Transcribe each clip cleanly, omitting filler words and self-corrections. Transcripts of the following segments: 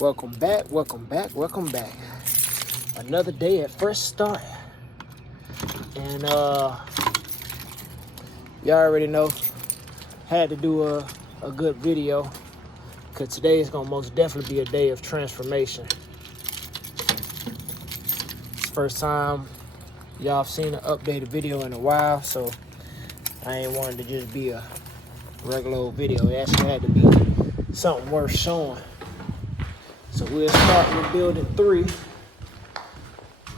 Welcome back, welcome back, welcome back. Another day at First Start. And y'all already know, had to do a good video, because today is gonna most definitely be a day of transformation. It's the first time y'all have seen an updated video in a while, so I ain't wanted to just be a regular old video. It actually had to be something worth showing. So we'll start with building 3,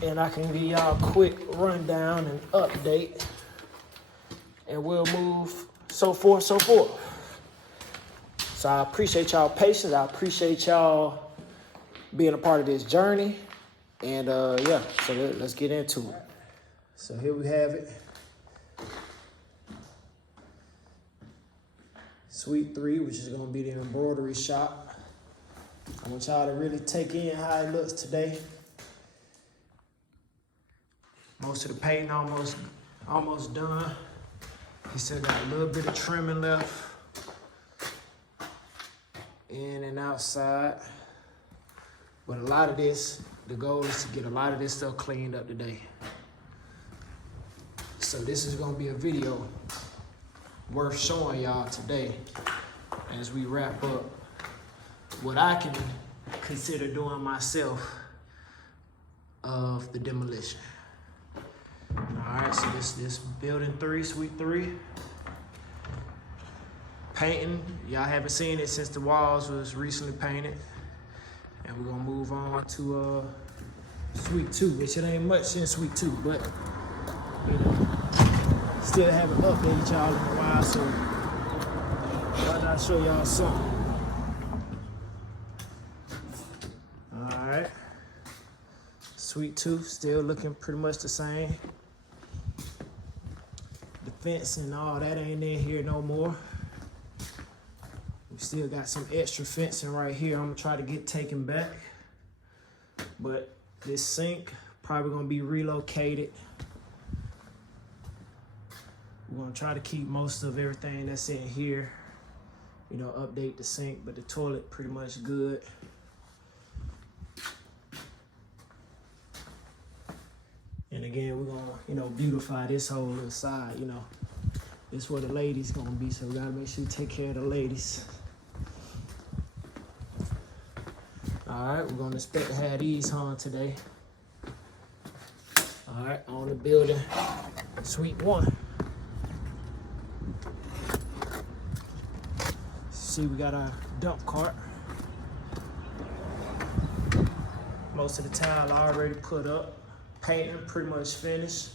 and I can give y'all a quick rundown and update, and we'll move so forth, so forth. So I appreciate y'all patience. I appreciate y'all being a part of this journey, and yeah, so let's get into it. So here we have it. Suite 3, which is gonna be the embroidery shop. I want y'all to really take in how it looks today. Most of the painting almost done. He still got a little bit of trimming left, in and outside. But a lot of this, the goal is to get a lot of this stuff cleaned up today. So this is gonna be a video worth showing y'all today as we wrap up what I can consider doing myself of the demolition. All right, so this building 3, suite 3. Painting, y'all haven't seen it since the walls was recently painted. And we're gonna move on to suite 2, which it ain't much in suite 2, but you know, still haven't updated y'all in a while, so why not show y'all something? Alright. Suite 2, still looking pretty much the same. The fence and all that ain't in here no more. We still got some extra fencing right here. I'm gonna try to get taken back. But this sink probably gonna be relocated. We're gonna try to keep most of everything that's in here. You know, update the sink, but the toilet pretty much good. And again, we're gonna, you know, beautify this whole little side, you know. This is where the ladies gonna be, so we gotta make sure we take care of the ladies. All right, we're gonna expect to have these hung today. All right, on the building, suite 1. See, we got our dump cart. Most of the tile already put up. Painting pretty much finished.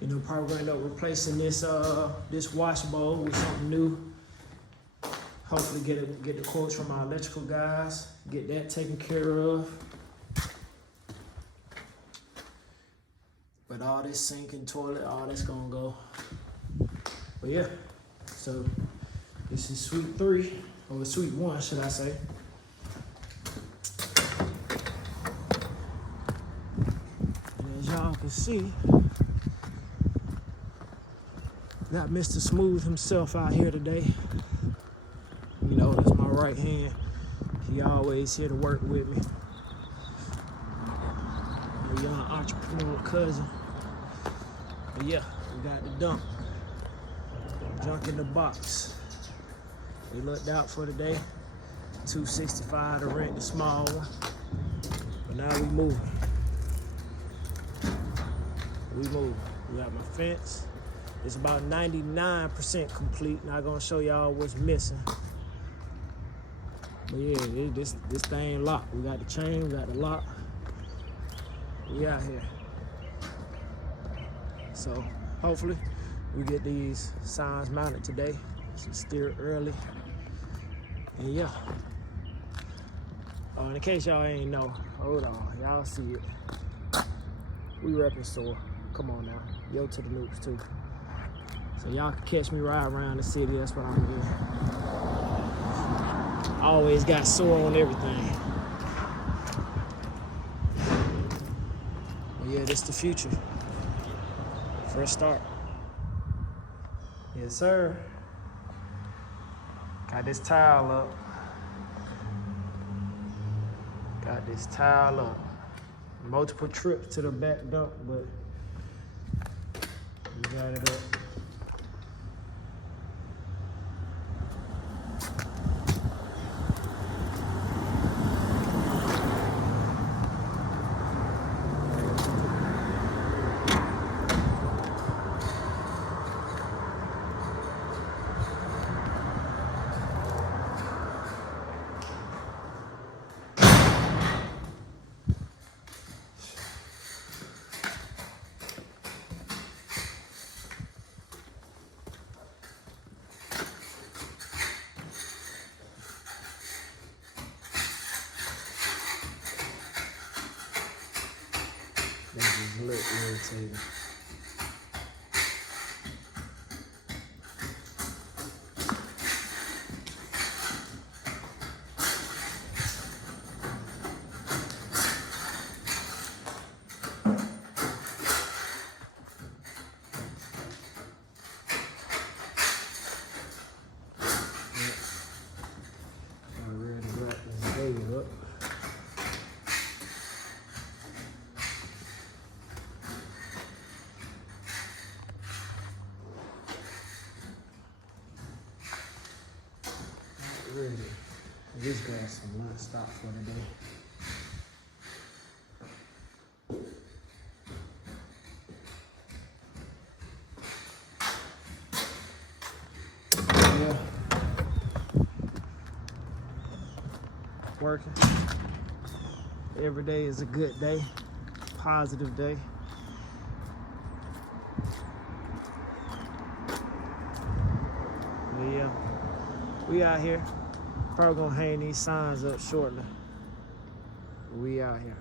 You know, probably gonna end up replacing this this wash bowl with something new. Hopefully get the quotes from our electrical guys, get that taken care of. But all this sink and toilet, all that's gonna go. But yeah, so this is suite 3, or suite 1, should I say. Y'all can see, got Mr. Smooth himself out here today. You know, that's my right hand. He always here to work with me. My young entrepreneur cousin. But yeah, we got the dump. Junk in the box. We looked out for today. $265 to rent the small one. But now we moving. We move. We got my fence. It's about 99% complete. Not gonna show y'all what's missing. But yeah, this thing locked. We got the chain, we got the lock. We out here. So hopefully we get these signs mounted today. It's still early. And yeah. Oh, in case y'all ain't know, hold on, y'all see it. We reppin' SOAR. Come on now, yo to the noobs too. So y'all can catch me right around the city, that's what I'm in. Always got SOAR on everything. But yeah, this the future. First start. Yes, sir. Got this tile up. Got this tile up. Multiple trips to the back dump, but we got it up. This is a little irritating. I'm ready to wrap this baby up. Ready. I just got some lunch stop for today. Yeah. Working. Every day is a good day. Positive day. But yeah. We out here. Probably gonna hang these signs up shortly. We out here.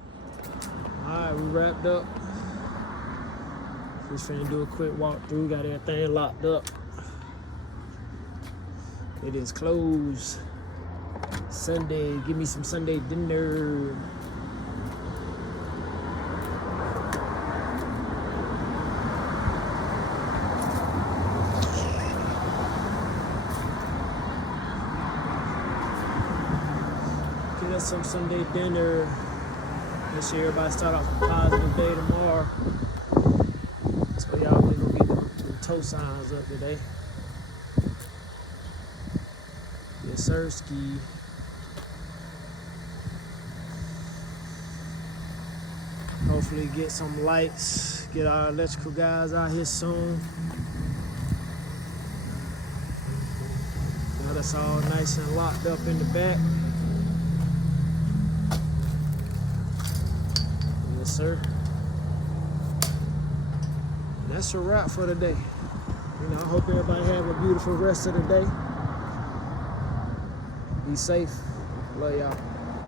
Alright, we wrapped up. Just finna do a quick walkthrough. Got everything locked up. It is closed. Sunday. Give me some Sunday dinner. Get us some Sunday dinner. Make sure everybody start off a positive day tomorrow. So y'all gonna go get the toe signs up today. Yes, sir, ski. Hopefully get some lights. Get our electrical guys out here soon. Got us all nice and locked up in the back. Yes, sir. And that's a wrap for the day. You know, I hope everybody have a beautiful rest of the day. Be safe. Love y'all.